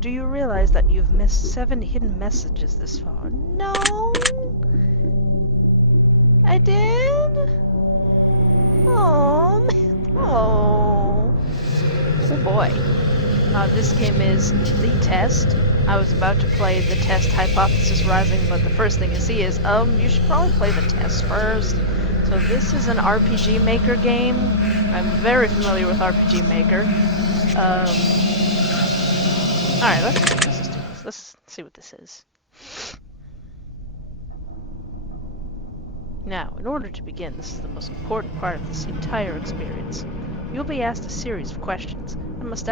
Do you realize that you've missed 7 hidden messages this far? No! I did? Oh, oh. Oh boy. This game is The Test. I was about to play The Test Hypothesis Rising, but the first thing you see is, you should probably play The Test first. So this is an RPG Maker game. I'm very familiar with RPG Maker. Alright, let's do this. Let's see what this is. Now, in order to begin, this is the most important part of this entire experience. You'll be asked a series of questions, and must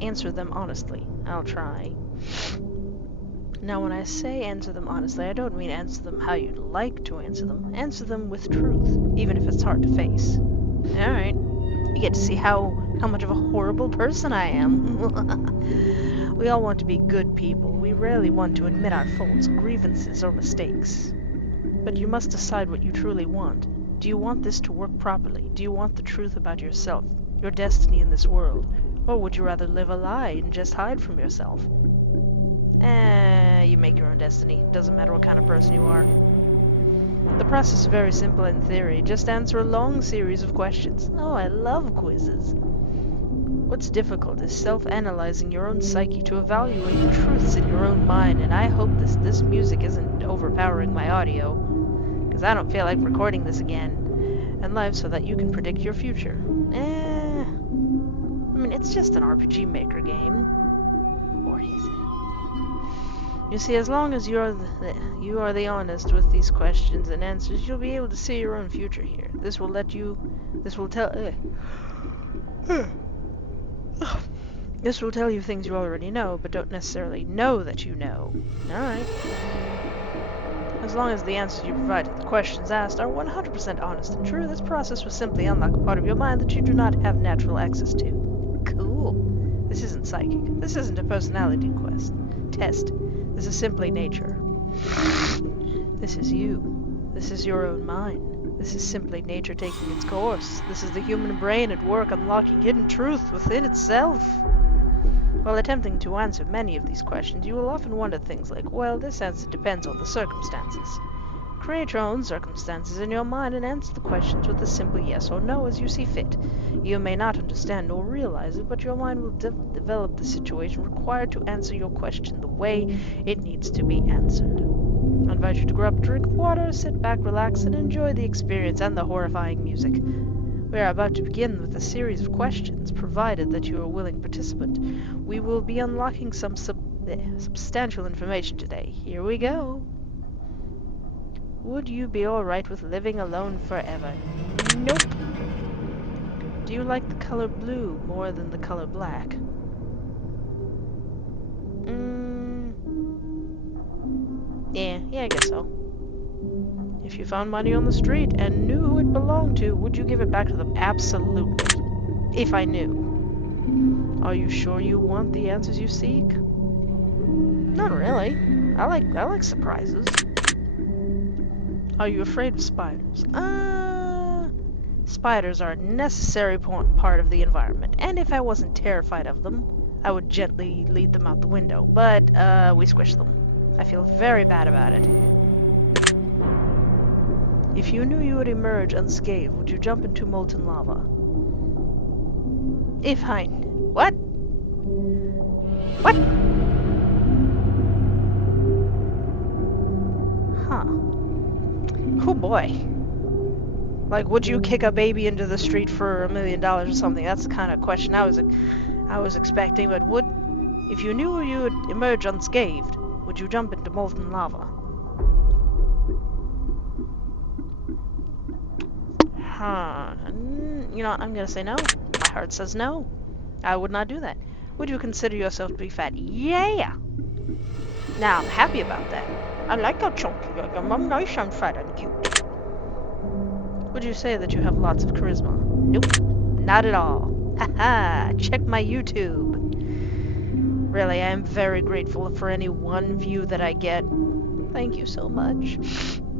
answer them honestly. I'll try. Now, when I say answer them honestly, I don't mean answer them how you'd like to answer them. Answer them with truth, even if it's hard to face. Alright. You get to see how much of a horrible person I am. We all want to be good people. We rarely want to admit our faults, grievances, or mistakes. But you must decide what you truly want. Do you want this to work properly? Do you want the truth about yourself, your destiny in this world? Or would you rather live a lie and just hide from yourself? You make your own destiny. Doesn't matter what kind of person you are. The process is very simple in theory. Just answer a long series of questions. Oh, I love quizzes. What's difficult is self-analyzing your own psyche to evaluate the truths in your own mind, and I hope this music isn't overpowering my audio, because I don't feel like recording this again, and live so that you can predict your future. I mean, it's just an RPG Maker game. Or is it? You see, as long as you are the honest with these questions and answers, you'll be able to see your own future here. This will tell you things you already know, but don't necessarily know that you know. Alright. As long as the answers you provide to the questions asked are 100% honest and true, this process will simply unlock a part of your mind that you do not have natural access to. Cool. This isn't psychic. This isn't a personality test. This is simply nature. This is you. This is your own mind. This is simply nature taking its course. This is the human brain at work unlocking hidden truth within itself. While attempting to answer many of these questions, you will often wonder things like, well, this answer depends on the circumstances. Create your own circumstances in your mind and answer the questions with a simple yes or no as you see fit. You may not understand or realize it, but your mind will develop the situation required to answer your question the way it needs to be answered. I invite you to grab a drink of water, sit back, relax, and enjoy the experience and the horrifying music. We are about to begin with a series of questions, provided that you are a willing participant. We will be unlocking some substantial information today. Here we go. Would you be alright with living alone forever? Nope. Do you like the color blue more than the color black? Yeah, I guess so. If you found money on the street and knew who it belonged to, would you give it back to them? Absolutely. If I knew. Are you sure you want the answers you seek? Not really. I like surprises. Are you afraid of spiders? Spiders are a necessary part of the environment, and if I wasn't terrified of them, I would gently lead them out the window, but, we squish them. I feel very bad about it. If you knew you would emerge unscathed, would you jump into molten lava? If I... What? What? Huh. Oh boy. Like, would you kick a baby into the street for $1 million or something? That's the kind of question I was expecting, but if you knew you would emerge unscathed, would you jump into molten lava? Huh. You know what, I'm gonna say no. My heart says no. I would not do that. Would you consider yourself to be fat? Yeah! Now, I'm happy about that. I like how chunky I am. I'm nice, I'm fat and cute. Would you say that you have lots of charisma? Nope. Not at all. Haha! Check my YouTube. Really, I am very grateful for any one view that I get. Thank you so much.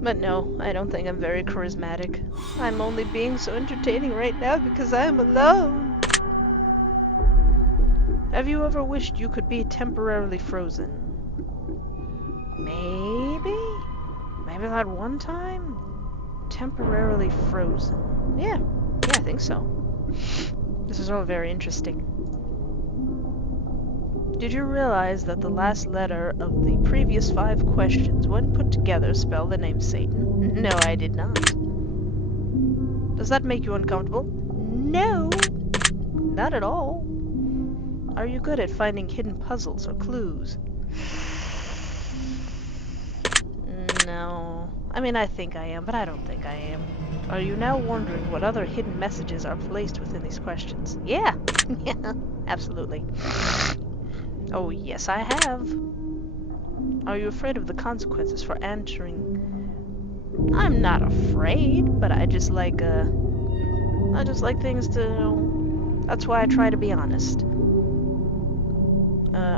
But no, I don't think I'm very charismatic. I'm only being so entertaining right now because I'm alone. Have you ever wished you could be temporarily frozen? Maybe? Maybe that one time? Temporarily frozen. Yeah, I think so. This is all very interesting. Did you realize that the last letter of the previous 5 questions, when put together, spell the name Satan? No, I did not. Does that make you uncomfortable? No, not at all. Are you good at finding hidden puzzles or clues? No. I mean, I think I am, but I don't think I am. Are you now wondering what other hidden messages are placed within these questions? Yeah. Yeah, absolutely. Oh, yes, I have. Are you afraid of the consequences for answering? I'm not afraid, but I just like things to... That's why I try to be honest.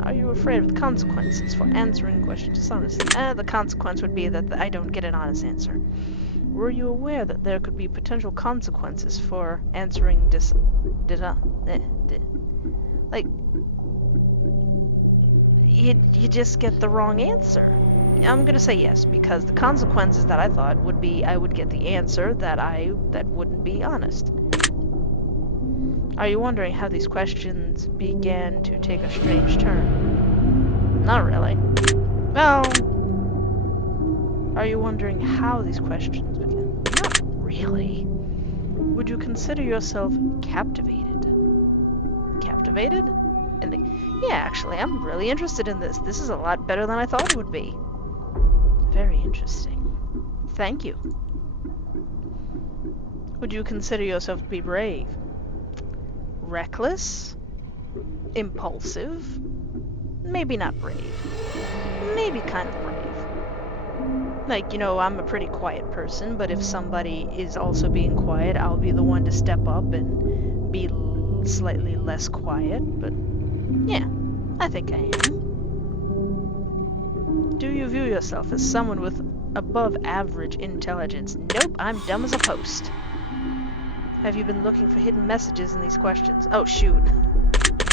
Are you afraid of the consequences for answering questions dishonestly? The consequence would be that I don't get an honest answer. Were you aware that there could be potential consequences for answering like, you just get the wrong answer? I'm gonna say yes, because the consequences that I thought would be I would get the answer that wouldn't be honest. Are you wondering how these questions began to take a strange turn? Not really. Well, are you wondering how these questions began? Not really. Would you consider yourself captivated? Captivated? Yeah, actually, I'm really interested in this. This is a lot better than I thought it would be. Very interesting. Thank you. Would you consider yourself to be brave? Reckless? Impulsive? Maybe not brave. Maybe kind of brave. Like, I'm a pretty quiet person, but if somebody is also being quiet, I'll be the one to step up and be slightly less quiet, but yeah, I think I am. Do you view yourself as someone with above average intelligence? Nope, I'm dumb as a post. Have you been looking for hidden messages in these questions? Oh, shoot.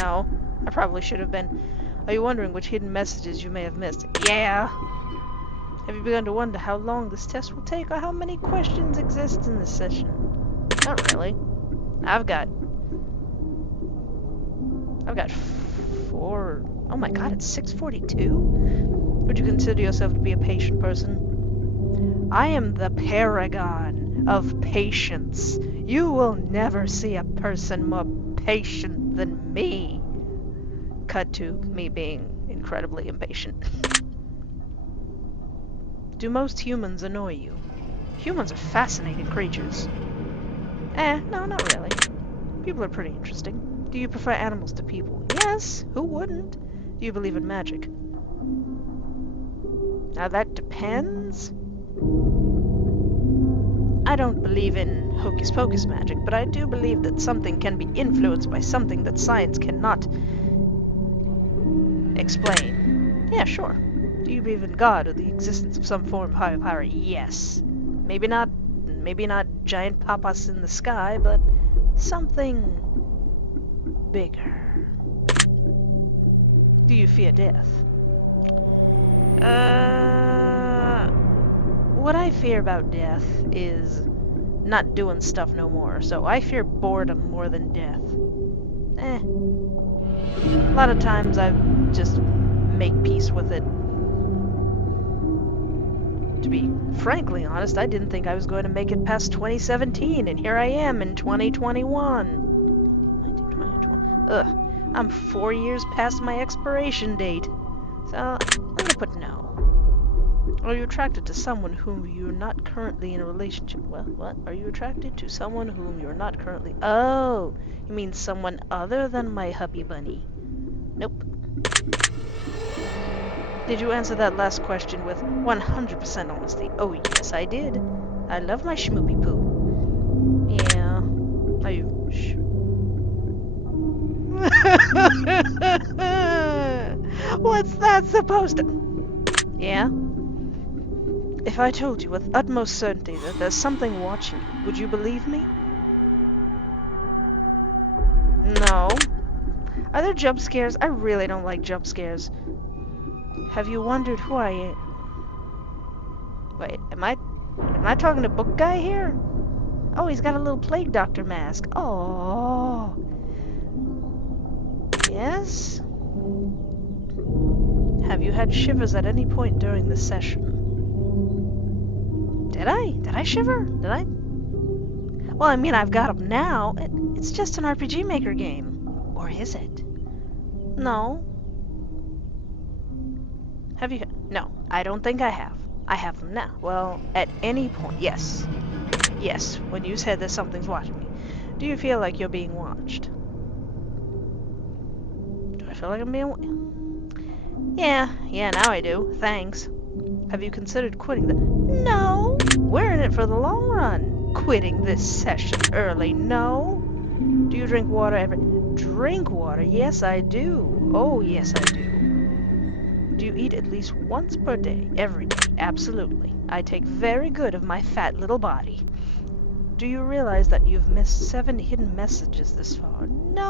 No, I probably should have been. Are you wondering which hidden messages you may have missed? Yeah. Have you begun to wonder how long this test will take or how many questions exist in this session? Not really. I've got 4. Oh my god, it's 6:42? Would you consider yourself to be a patient person? I am the paragon of patience. You will never see a person more patient than me. Cut to me being incredibly impatient. Do most humans annoy you? Humans are fascinating creatures. No, not really. People are pretty interesting. Do you prefer animals to people? Yes, who wouldn't? Do you believe in magic? Now that depends. I don't believe in hocus pocus magic, but I do believe that something can be influenced by something that science cannot explain. Yeah, sure. Do you believe in God or the existence of some form of higher power? Yes. Maybe not giant papas in the sky, but something bigger. Do you fear death? What I fear about death is not doing stuff no more, so I fear boredom more than death. A lot of times I just make peace with it. To be frankly honest, I didn't think I was going to make it past 2017, and here I am in 2021. Ugh, I'm 4 years past my expiration date. So, I'm gonna put no. Are you attracted to someone whom you're not currently in a relationship with? What? Are you attracted to someone whom you're not currently... Oh, you mean someone other than my hubby bunny? Nope. Did you answer that last question with 100% honesty? Oh, yes, I did. I love my schmoopy poo. Yeah. Are you... What's that supposed to... Yeah? If I told you with utmost certainty that there's something watching you, would you believe me? No. Are there jump scares? I really don't like jump scares. Have you wondered who I am? Wait, am I talking to Book Guy here? Oh, he's got a little plague doctor mask. Oh. Yes? Have you had shivers at any point during the session? Did I? Did I shiver? Did I? Well, I mean, I've got them now. It's just an RPG Maker game. Or is it? No. Have you? No, I don't think I have. I have them now. Well, at any point, yes. Yes, when you said that something's watching me. Do you feel like you're being watched? Do I feel like I'm being... Yeah, now I do. Thanks. Have you considered quitting the... No! We're in it for the long run. Quitting this session early, no. Do you drink water every... Drink water? Yes, I do. Oh, yes, I do. Do you eat at least once per day? Every day? Absolutely. I take very good of my fat little body. Do you realize that you've missed 7 hidden messages this far? No.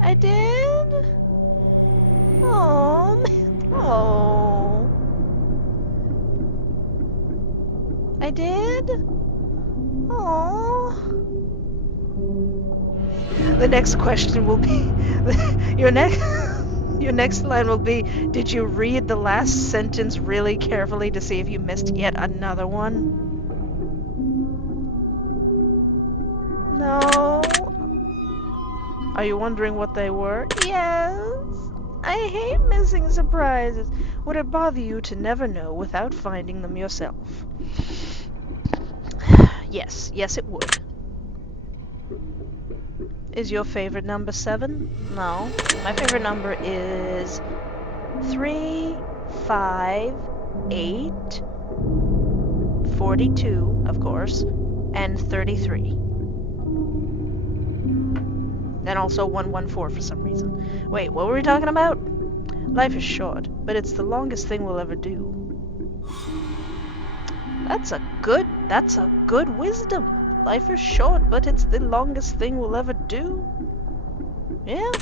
I did? Oh. Oh. I did? Oh. The next question will be... Your next line will be, did you read the last sentence really carefully to see if you missed yet another one? No. Are you wondering what they were? Yes. I hate missing surprises. Would it bother you to never know without finding them yourself? Yes, it would. Is your favorite number 7? No. My favorite number is 3, 5, 8, 42, of course, and 33. And also 114 for some reason. Wait, what were we talking about? Life is short, but it's the longest thing we'll ever do. That's a good wisdom. Life is short, but it's the longest thing we'll ever do. Yeah.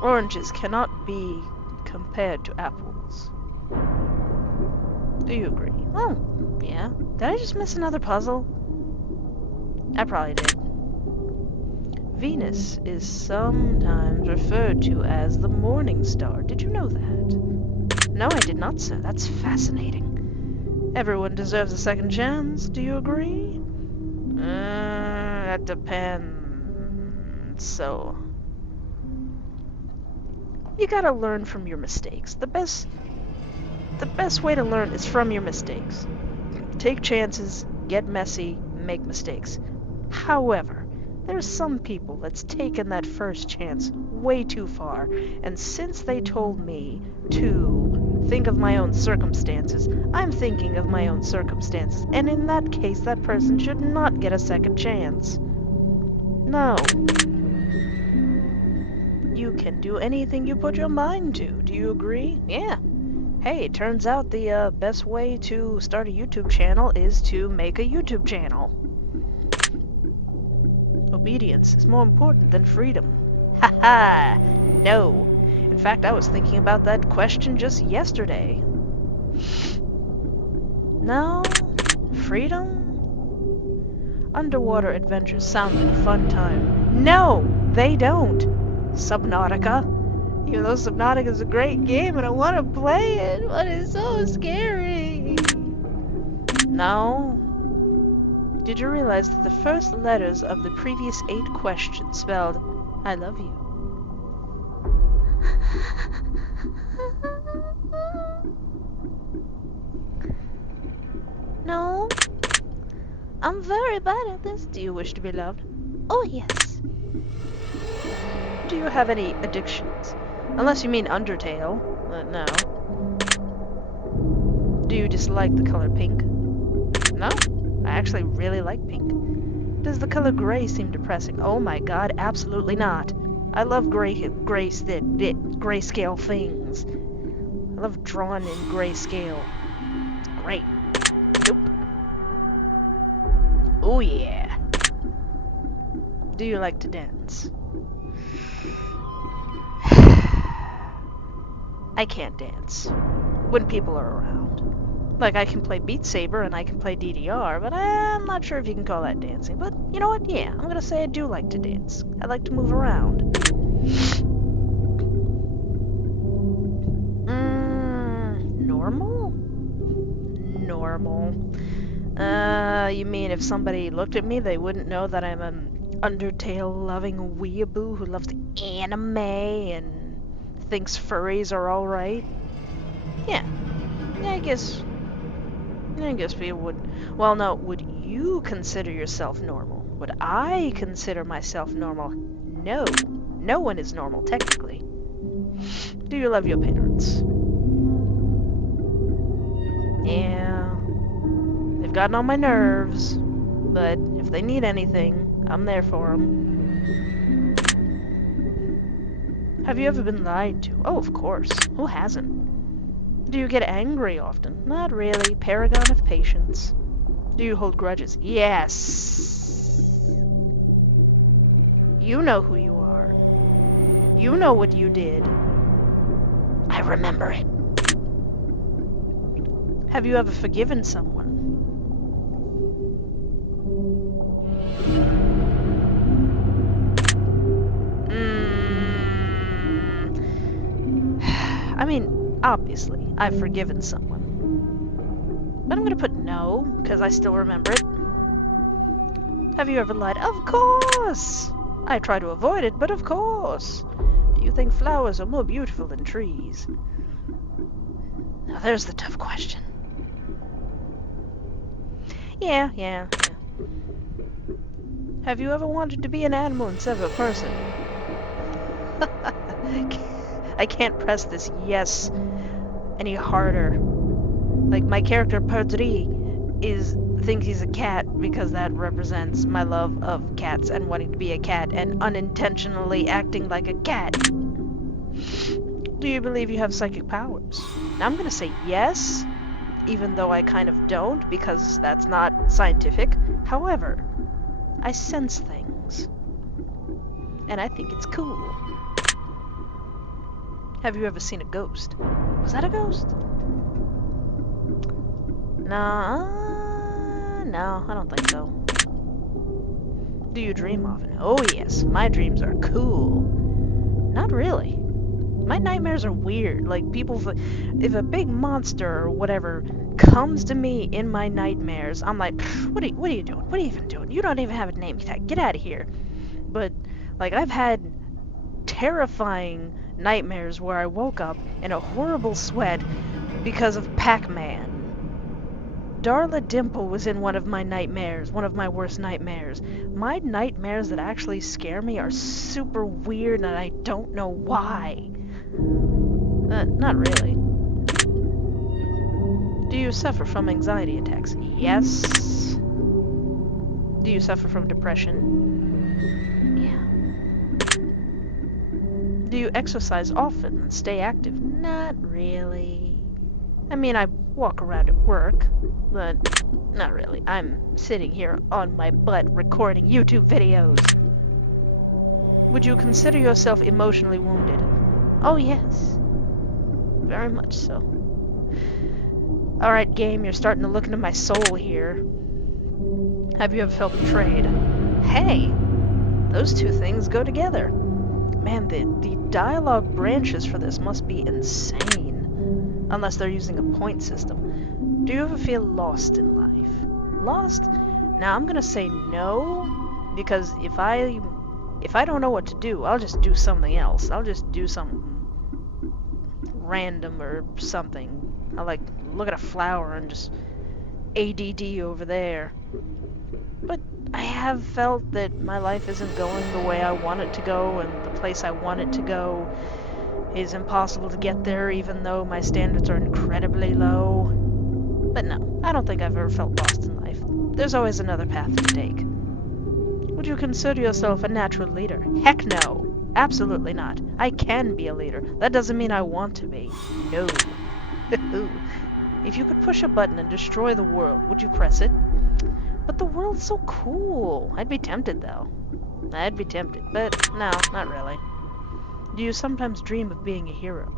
Oranges cannot be compared to apples. Do you agree? Oh, yeah. Did I just miss another puzzle? I probably did. Venus is sometimes referred to as the morning star. Did you know that? No, I did not, sir. That's fascinating. Everyone deserves a second chance. Do you agree? That depends. So, you gotta learn from your mistakes. The best way to learn is from your mistakes. Take chances, get messy, make mistakes. However, there's some people that's taken that first chance way too far, and since they told me to think of my own circumstances, I'm thinking of my own circumstances, and in that case, that person should not get a second chance. No. You can do anything you put your mind to. Do you agree? Yeah. Hey, it turns out the best way to start a YouTube channel is to make a YouTube channel. Obedience is more important than freedom. Haha! No. In fact, I was thinking about that question just yesterday. No? Freedom? Underwater adventures sound like a fun time. No! They don't! Subnautica. Even though Subnautica is a great game and I want to play it, but it's so scary. No? Did you realize that the first letters of the previous 8 questions spelled, I love you? No. I'm very bad at this. Do you wish to be loved? Oh, yes. Do you have any addictions? Unless you mean Undertale. No. Do you dislike the color pink? No. I actually really like pink. Does the color gray seem depressing? Oh my god, absolutely not. I love grayscale things. I love drawn in grayscale. Great. Nope. Oh yeah. Do you like to dance? I can't dance when people are around. Like, I can play Beat Saber and I can play DDR, but I'm not sure if you can call that dancing. But you know what? Yeah, I'm gonna say I do like to dance. I like to move around. Normal? Normal. You mean if somebody looked at me, they wouldn't know that I'm an Undertale-loving weeaboo who loves anime and thinks furries are alright? Yeah. Yeah, I guess people would. Well, no, would you consider yourself normal? Would I consider myself normal? No. No one is normal, technically. Do you love your parents? Yeah. They've gotten on my nerves, but if they need anything, I'm there for them. Have you ever been lied to? Oh, of course. Who hasn't? Do you get angry often? Not really. Paragon of patience. Do you hold grudges? Yes. You know who you are. You know what you did. I remember it. Have you ever forgiven someone? I mean, obviously, I've forgiven someone. But I'm gonna put no, because I still remember it. Have you ever lied? Of course! I try to avoid it, but of course! Do you think flowers are more beautiful than trees? Now there's the tough question. Yeah. Have you ever wanted to be an animal instead of a person? I can't press this yes any harder. Like, my character Perdri thinks he's a cat because that represents my love of cats and wanting to be a cat and unintentionally acting like a cat. Do you believe you have psychic powers? Now I'm gonna say yes, even though I kind of don't because that's not scientific. However, I sense things. And I think it's cool. Have you ever seen a ghost? Was that a ghost? No, I don't think so. Do you dream often? Oh yes, my dreams are cool. Not really. My nightmares are weird. Like, if a big monster or whatever comes to me in my nightmares, I'm like, what are you doing? What are you even doing? You don't even have a name tag. Get out of here. But, like, I've had terrifying nightmares where I woke up in a horrible sweat because of Pac-Man. Darla Dimple was in one of my nightmares, one of my worst nightmares. My nightmares that actually scare me are super weird and I don't know why. Not really. Do you suffer from anxiety attacks? Yes. Do you suffer from depression? Yeah. Do you exercise often and stay active? Not really. I mean, I walk around at work, but not really. I'm sitting here on my butt recording YouTube videos. Would you consider yourself emotionally wounded? Oh, yes. Very much so. Alright, game, you're starting to look into my soul here. Have you ever felt betrayed? Hey! Those two things go together. Man, the dialogue branches for this must be insane. Unless they're using a point system. Do you ever feel lost in life? Lost? Now, I'm gonna say no, because if I don't know what to do, I'll just do something else. I'll just do something random or something. I'll, like, look at a flower and just ADD over there. But I have felt that my life isn't going the way I want it to go, and the place I want it to go is impossible to get there, even though my standards are incredibly low. But no, I don't think I've ever felt lost in life. There's always another path to take. Would you consider yourself a natural leader? Heck no. Absolutely not. I can be a leader. That doesn't mean I want to be. No. If you could push a button and destroy the world, would you press it? But the world's so cool. I'd be tempted, though. I'd be tempted, but no, not really. Do you sometimes dream of being a hero?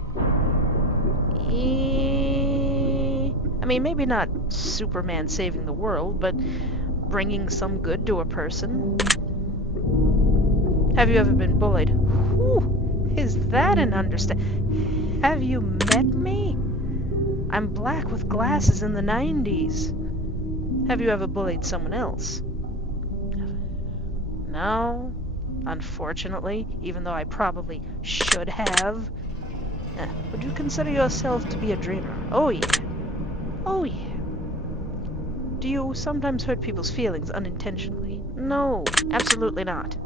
I mean, maybe not Superman saving the world, but bringing some good to a person. Have you ever been bullied? Whew, is that an understand? Have you met me? I'm black with glasses in the 90s. Have you ever bullied someone else? No, unfortunately, even though I probably should have. Would you consider yourself to be a dreamer? Oh yeah. Oh yeah. Do you sometimes hurt people's feelings unintentionally? No, absolutely not.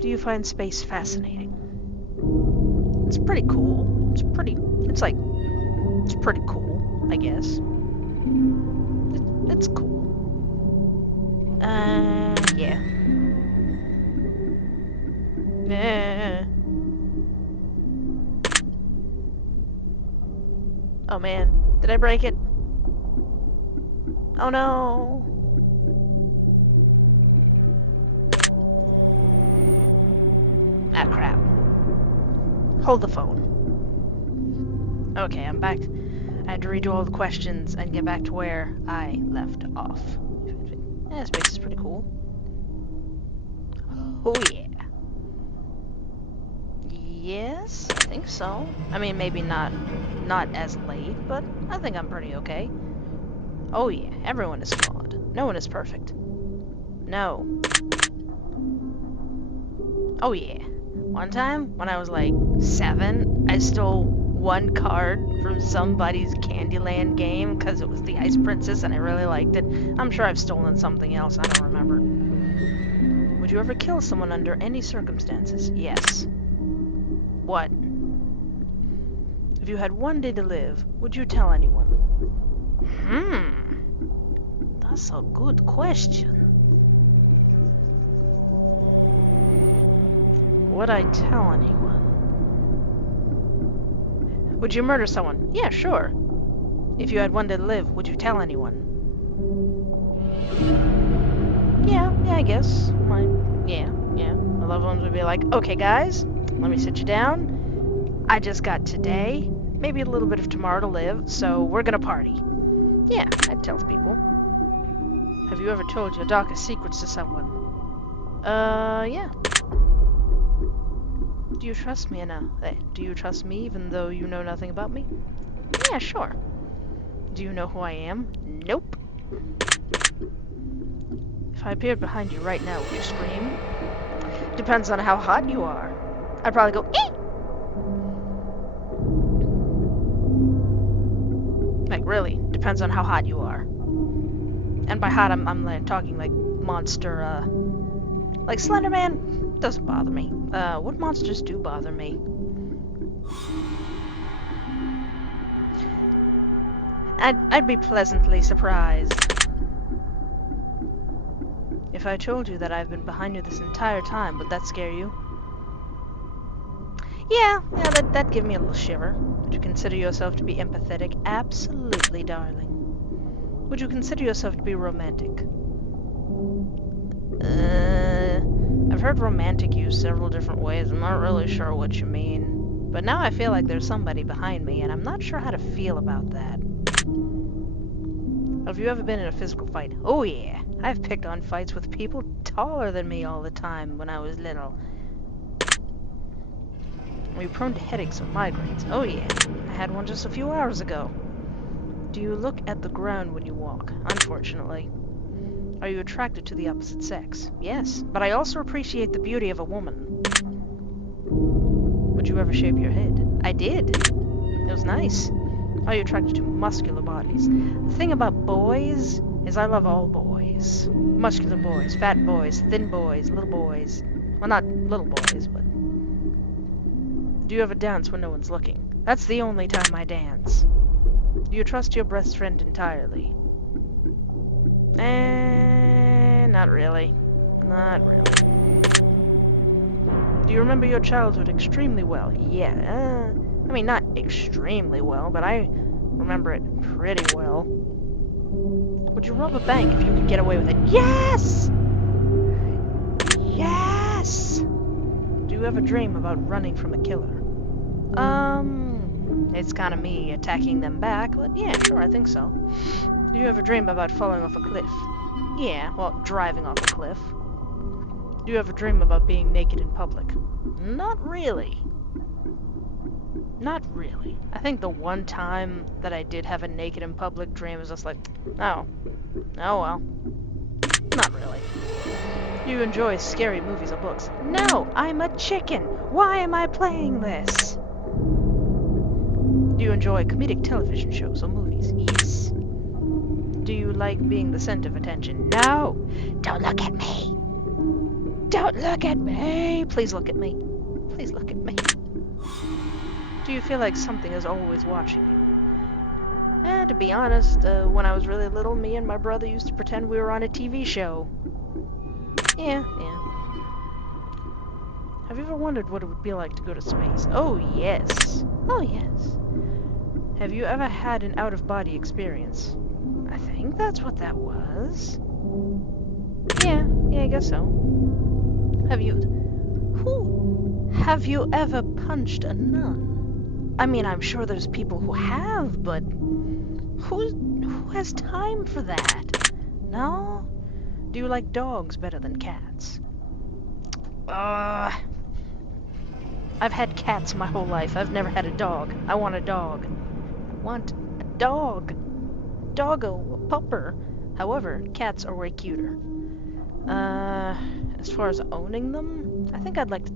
Do you find space fascinating? It's pretty cool. It's pretty cool, I guess. It's cool. Yeah. Oh man, did I break it? Oh no. Ah, crap. Hold the phone. Okay, I'm back. I had to redo all the questions and get back to where I left off. Yeah, space is pretty cool. Oh yeah. Yes, I think so. I mean, maybe not as late, but I think I'm pretty okay. Oh yeah, everyone is flawed. No one is perfect. No. Oh yeah. One time, when I was like 7, I stole one card from somebody's Candyland game because it was the Ice Princess and I really liked it. I'm sure I've stolen something else, I don't remember. Would you ever kill someone under any circumstances? Yes. What? If you had one day to live, would you tell anyone? That's a good question. Would I tell anyone? Would you murder someone? Yeah, sure. If you had one day to live, would you tell anyone? Yeah, I guess. Yeah. My loved ones would be like, okay guys, let me sit you down. I just got today, maybe a little bit of tomorrow to live, so we're gonna party. Yeah, I'd tell people. Have you ever told your darkest secrets to someone? Yeah. Do you trust me enough? Do you trust me even though you know nothing about me? Yeah, sure. Do you know who I am? Nope. If I appeared behind you right now, would you scream? Depends on how hot you are. I'd probably go, eek! Like, really, depends on how hot you are. And by hot, I'm like, talking like monster, like Slenderman doesn't bother me. What monsters do bother me? I'd be pleasantly surprised. If I told you that I've been behind you this entire time, would that scare you? Yeah, that'd give me a little shiver. Would you consider yourself to be empathetic? Absolutely, darling. Would you consider yourself to be romantic? I've heard romantic used several different ways. I'm not really sure what you mean. But now I feel like there's somebody behind me, and I'm not sure how to feel about that. Have you ever been in a physical fight? Oh yeah. I've picked on fights with people taller than me all the time when I was little. Are you prone to headaches or migraines? Oh yeah. I had one just a few hours ago. Do you look at the ground when you walk? Unfortunately. Are you attracted to the opposite sex? Yes, but I also appreciate the beauty of a woman. Would you ever shave your head? I did. It was nice. Are you attracted to muscular bodies? The thing about boys is I love all boys. Muscular boys, fat boys, thin boys, little boys. Well, not little boys, but... Do you ever dance when no one's looking? That's the only time I dance. Do you trust your best friend entirely? Not really. Not really. Do you remember your childhood extremely well? Yeah, I mean, not extremely well, but I remember it pretty well. Would you rob a bank if you could get away with it? Yes! Yes. Do you ever dream about running from a killer? It's kind of me attacking them back, but yeah, sure, I think so. Do you ever dream about falling off a cliff? Yeah, well, driving off a cliff. Do you ever dream about being naked in public? Not really. Not really. I think the one time that I did have a naked in public dream was just like, oh, oh well. Not really. Do you enjoy scary movies or books? No, I'm a chicken. Why am I playing this? Do you enjoy comedic television shows or movies? Yes. Do you like being the center of attention? No. Don't look at me. Don't look at me. Please look at me. Please look at me. Do you feel like something is always watching you? To be honest, when I was really little, me and my brother used to pretend we were on a TV show. Yeah. Have you ever wondered what it would be like to go to space? Oh, yes. Oh, yes. Have you ever had an out-of-body experience? I think that's what that was. Yeah, I guess so. Have you ever punched a nun? I mean, I'm sure there's people who have, but who has time for that? No? Do you like dogs better than cats? I've had cats my whole life. I've never had a dog. I want a dog. I want a dog. Doggo, a pupper. However, cats are way cuter. As far as owning them, I think I'd like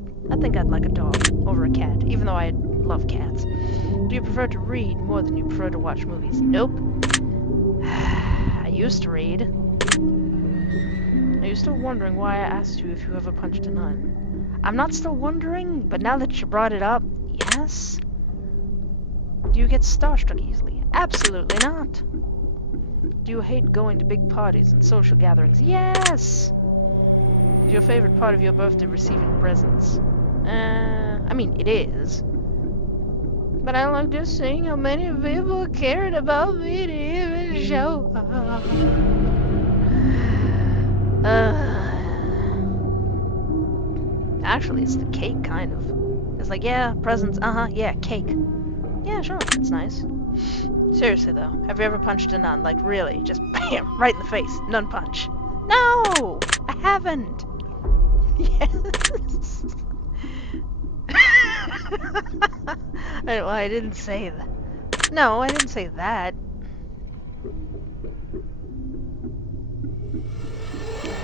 a dog over a cat, even though I love cats. Do you prefer to read more than you prefer to watch movies? Nope. I used to read. Are you still wondering why I asked you if you ever punched a nun? I'm not still wondering, but now that you brought it up, yes. Do you get starstruck easily? Absolutely not. Do you hate going to big parties and social gatherings? Yes! Is your favorite part of your birthday receiving presents? I mean, it is. But I like just seeing how many people cared about me to even show up. Actually, it's the cake, kind of. It's like, yeah, presents, yeah, cake. Yeah, sure, it's nice. Seriously, though, have you ever punched a nun? Like, really? Just bam, right in the face. Nun punch. No! I haven't! Yes! I didn't say that. No, I didn't say that.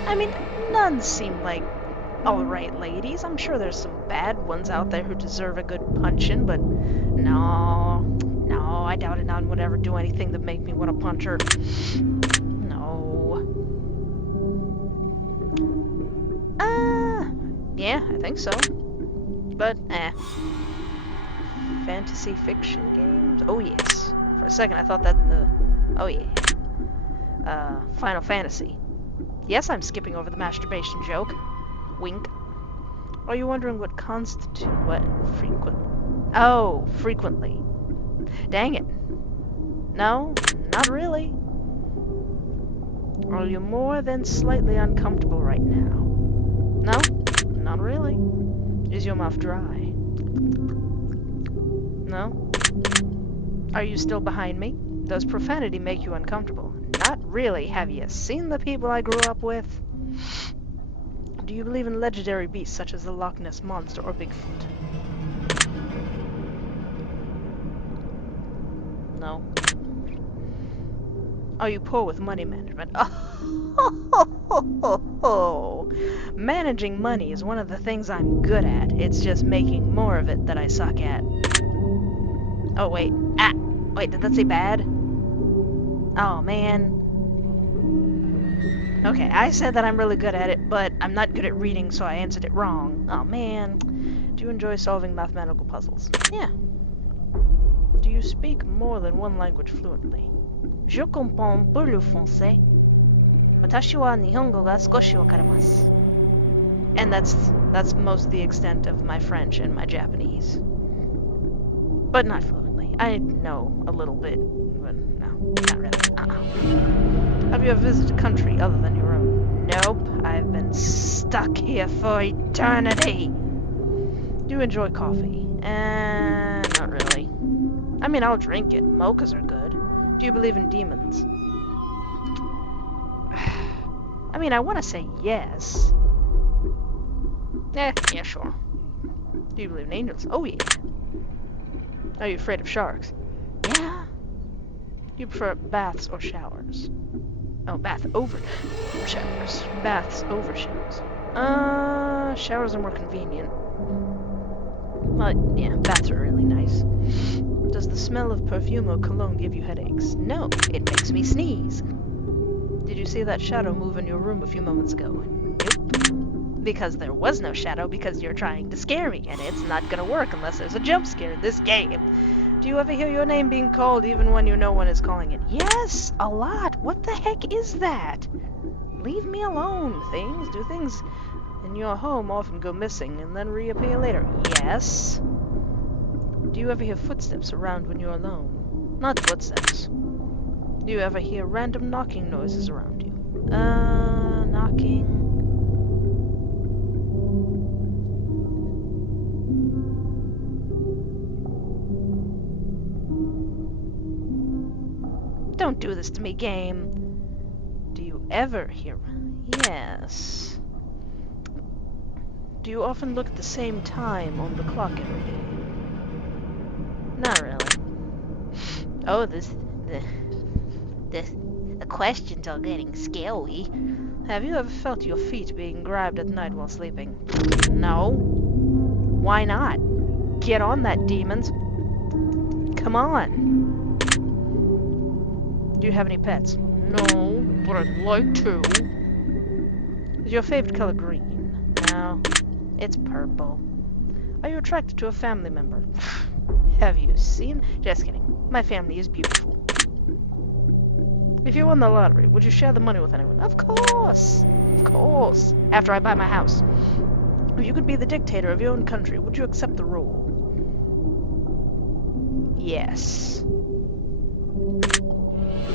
I mean, nuns seem like alright ladies. I'm sure there's some bad ones out there who deserve a good punching, but no, I doubt a nun would ever do anything that make me want to punch her. No. Yeah, I think so. But, Fantasy fiction games? Oh, yes. For a second, I thought that, oh, yeah. Final Fantasy. Yes, I'm skipping over the masturbation joke. Wink. Are you wondering what constitutes what frequent? Oh, frequently. Dang it. No, not really. Are you more than slightly uncomfortable right now? No, not really. Is your mouth dry? No. Are you still behind me? Does profanity make you uncomfortable? Not really. Have you seen the people I grew up with? Do you believe in legendary beasts such as the Loch Ness Monster or Bigfoot? No. Are you poor with money management? Oh, managing money is one of the things I'm good at. It's just making more of it that I suck at. Oh, wait. Wait, did that say bad? Oh, man. Okay, I said that I'm really good at it, but I'm not good at reading, so I answered it wrong. Oh, man. Do you enjoy solving mathematical puzzles? Yeah. Do you speak more than one language fluently? Je comprends peu le français. Watashi wa nihongo ga skoshi wakarimasu. And that's most the extent of my French and my Japanese. But not fluently. I know a little bit, but no, not really. Have you ever visited a country other than your own? Nope. I've been stuck here for eternity. Do you enjoy coffee? Not really. I mean, I'll drink it. Mochas are good. Do you believe in demons? I mean, I want to say yes. Yeah, sure. Do you believe in angels? Oh, yeah. Are you afraid of sharks? Yeah. Do you prefer baths or showers? Oh, bath over showers. Baths over showers. Showers are more convenient. Well, yeah, baths are really nice. Does the smell of perfume or cologne give you headaches? No, it makes me sneeze. Did you see that shadow move in your room a few moments ago? Nope. Because there was no shadow, because you're trying to scare me, and it's not gonna work unless there's a jump scare in this game. Do you ever hear your name being called even when you know one is calling it? Yes, a lot. What the heck is that? Leave me alone. Things in your home often go missing and then reappear later. Yes. Do you ever hear footsteps around when you're alone? Not footsteps. Do you ever hear random knocking noises around you? Knocking. Don't do this to me, game. Do you ever hear? Yes. Do you often look at the same time on the clock every day? Not really. Oh, the questions are getting scary. Have you ever felt your feet being grabbed at night while sleeping? No. Why not? Get on that, demons. Come on. Do you have any pets? No, but I'd like to. Is your favorite color green? No, it's purple. Are you attracted to a family member? Have you seen? Just kidding. My family is beautiful. If you won the lottery, would you share the money with anyone? Of course! Of course! After I buy my house. If you could be the dictator of your own country, would you accept the role? Yes.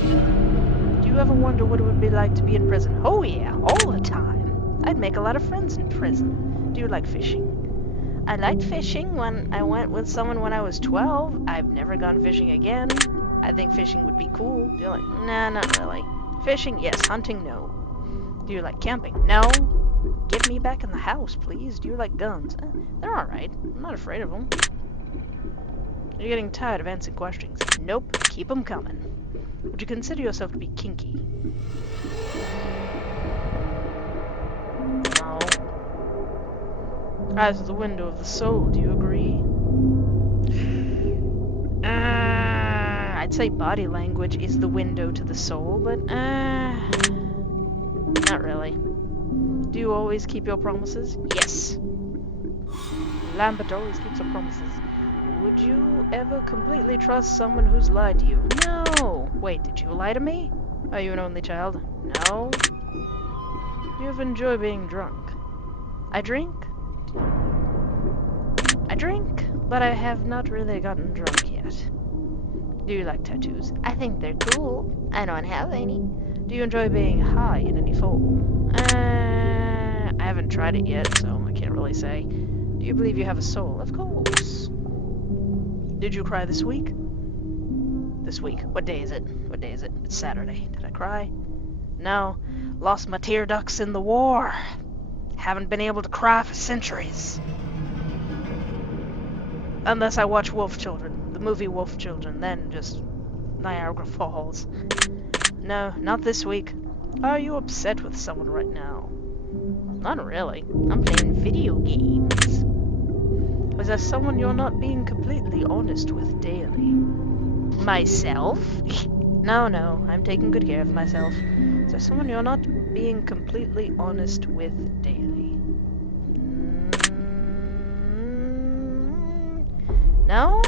Do you ever wonder what it would be like to be in prison? Oh yeah, all the time. I'd make a lot of friends in prison. Do you like fishing? I liked fishing when I went with someone when I was 12. I've never gone fishing again. I think fishing would be cool. Do you like? Nah, not really. Fishing, yes. Hunting, no. Do you like camping? No. Get me back in the house, please. Do you like guns? They're alright. I'm not afraid of them. You're getting tired of answering questions. Nope. Keep them coming. Would you consider yourself to be kinky? No. Eyes are the window of the soul. Do you agree? I'd say body language is the window to the soul, but not really. Do you always keep your promises? Yes. Lambert always keeps her promises. Would you ever completely trust someone who's lied to you? No. Wait, did you lie to me? Are you an only child? No. Do you ever enjoy being drunk? I drink, but I have not really gotten drunk yet. Do you like tattoos? I think they're cool. I don't have any. Do you enjoy being high in any form? I haven't tried it yet, so I can't really say. Do you believe you have a soul? Of course. Did you cry this week? This week. What day is it? It's Saturday. Did I cry? No. Lost my tear ducts in the war. Haven't been able to cry for centuries. Unless I watch Wolf Children. The movie Wolf Children. Then just Niagara Falls. No, not this week. Are you upset with someone right now? Not really. I'm playing video games. Was there someone you're not being completely honest with daily? Myself? No, I'm taking good care of myself. Is there someone you're not being completely honest with daily? No?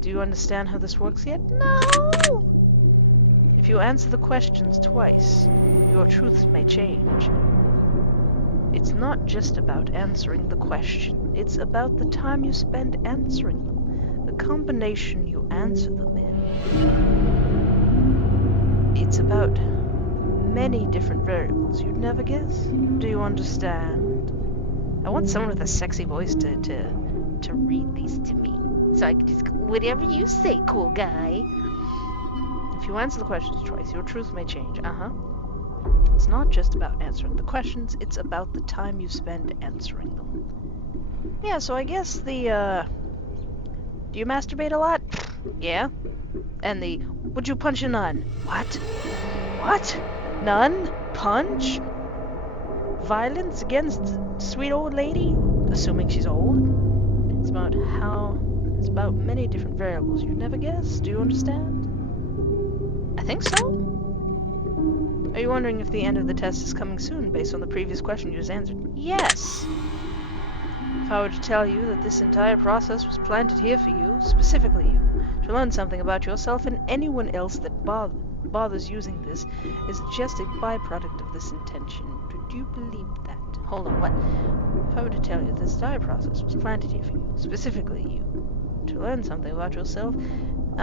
Do you understand how this works yet? No! If you answer the questions twice, your truths may change. It's not just about answering the question. It's about the time you spend answering them. The combination you answer them in. It's about many different variables you'd never guess. Do you understand? I want someone with a sexy voice to read these to me. So I can just go, whatever you say, cool guy. If you answer the questions twice, your truth may change. It's not just about answering the questions, it's about the time you spend answering them. Yeah, so I guess the, do you masturbate a lot? Yeah. And the, would you punch a nun? What? What? Nun? Punch? Violence against sweet old lady? Assuming she's old? It's about many different variables you'd never guess. Do you understand? I think so. Are you wondering if the end of the test is coming soon, based on the previous question you just answered? Yes! If I were to tell you that this entire process was planted here for you, specifically you, to learn something about yourself and anyone else that bothers using this, is just a byproduct of this intention. Would you believe that? Hold on, what? If I were to tell you this entire process was planted here for you, specifically you, to learn something about yourself, and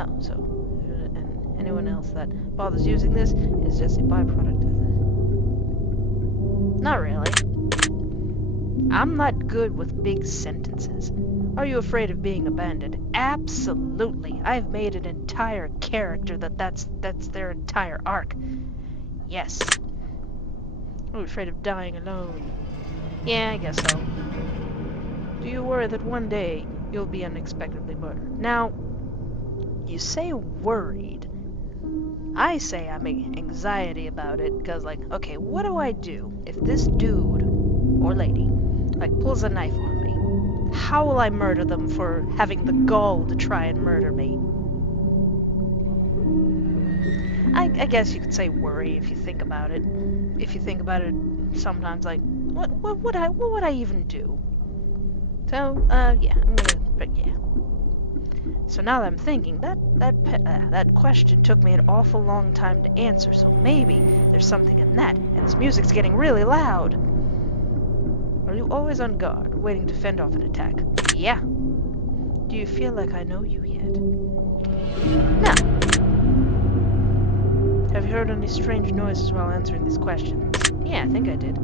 anyone else that bothers using this is just a byproduct of this. Not really. I'm not good with big sentences. Are you afraid of being abandoned? Absolutely. I've made an entire character that's their entire arc. Yes. Are you afraid of dying alone? Yeah, I guess so. Do you worry that one day you'll be unexpectedly murdered? Now, you say worried. I say I'm anxiety about it, because, like, okay, what do I do if this dude, or lady, like, pulls a knife on me? How will I murder them for having the gall to try and murder me? I guess you could say worry if you think about it. If you think about it sometimes, like, what would I even do? So, yeah, but yeah. So now that I'm thinking, that question took me an awful long time to answer, so maybe there's something in that, and this music's getting really loud. Are you always on guard, waiting to fend off an attack? Yeah. Do you feel like I know you yet? No. Have you heard any strange noises while answering these questions? Yeah, I think I did.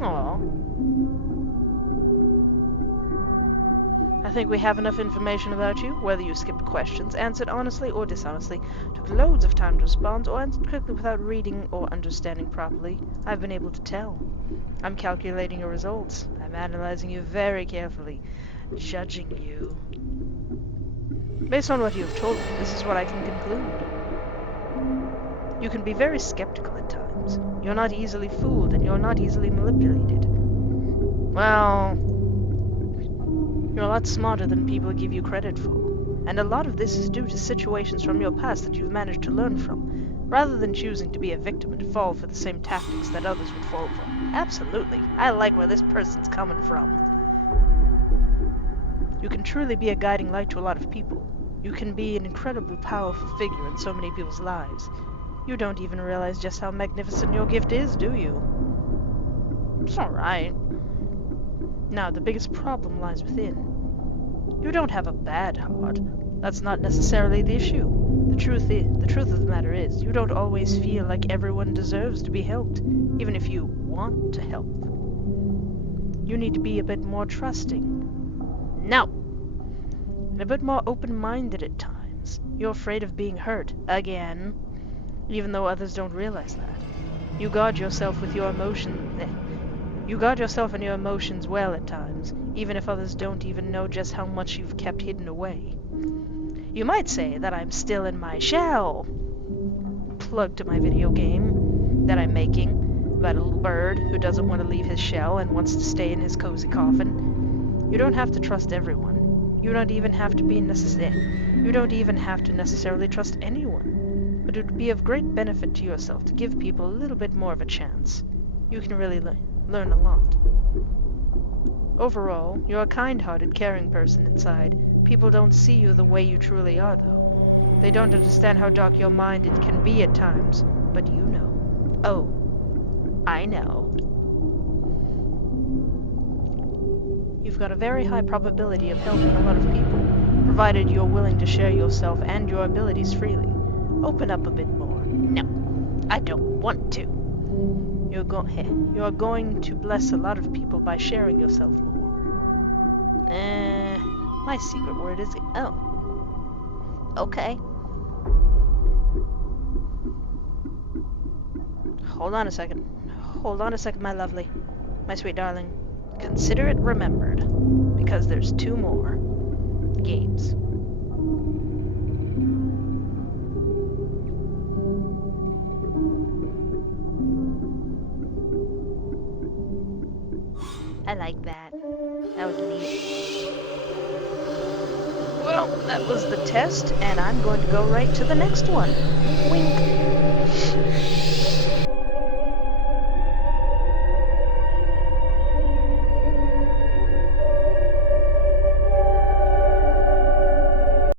Aww. I think we have enough information about you, whether you skipped questions, answered honestly or dishonestly, took loads of time to respond, or answered quickly without reading or understanding properly. I've been able to tell. I'm calculating your results. I'm analyzing you very carefully, judging you. Based on what you have told me, this is what I can conclude. You can be very skeptical at times. You're not easily fooled, and you're not easily manipulated. Well, you're a lot smarter than people give you credit for. And a lot of this is due to situations from your past that you've managed to learn from, rather than choosing to be a victim and fall for the same tactics that others would fall for. Absolutely. I like where this person's coming from. You can truly be a guiding light to a lot of people. You can be an incredibly powerful figure in so many people's lives. You don't even realize just how magnificent your gift is, do you? It's alright. Now, the biggest problem lies within. You don't have a bad heart. That's not necessarily the issue. The truth of the matter is, you don't always feel like everyone deserves to be helped, even if you want to help. You need to be a bit more trusting. No! And a bit more open-minded at times. You're afraid of being hurt, again, even though others don't realize that. You guard yourself with your emotions. You guard yourself and your emotions well at times, even if others don't even know just how much you've kept hidden away. You might say that I'm still in my shell. Plug to my video game that I'm making about a little bird who doesn't want to leave his shell and wants to stay in his cozy coffin. You don't have to trust everyone. You don't even have to necessarily trust anyone. But it would be of great benefit to yourself to give people a little bit more of a chance. You can really learn a lot. Overall, you're a kind-hearted, caring person inside. People don't see you the way you truly are, though. They don't understand how dark your mind it can be at times, but you know. Oh, I know. You've got a very high probability of helping a lot of people, provided you're willing to share yourself and your abilities freely. Open up a bit more. No, I don't want to. You're going to bless a lot of people by sharing yourself more. My secret word is... Oh. Okay. Hold on a second. Hold on a second, my lovely. My sweet darling. Consider it remembered. Because there's 2 more. Games. I like that. That was neat. Well, that was the test, and I'm going to go right to the next one. Wink.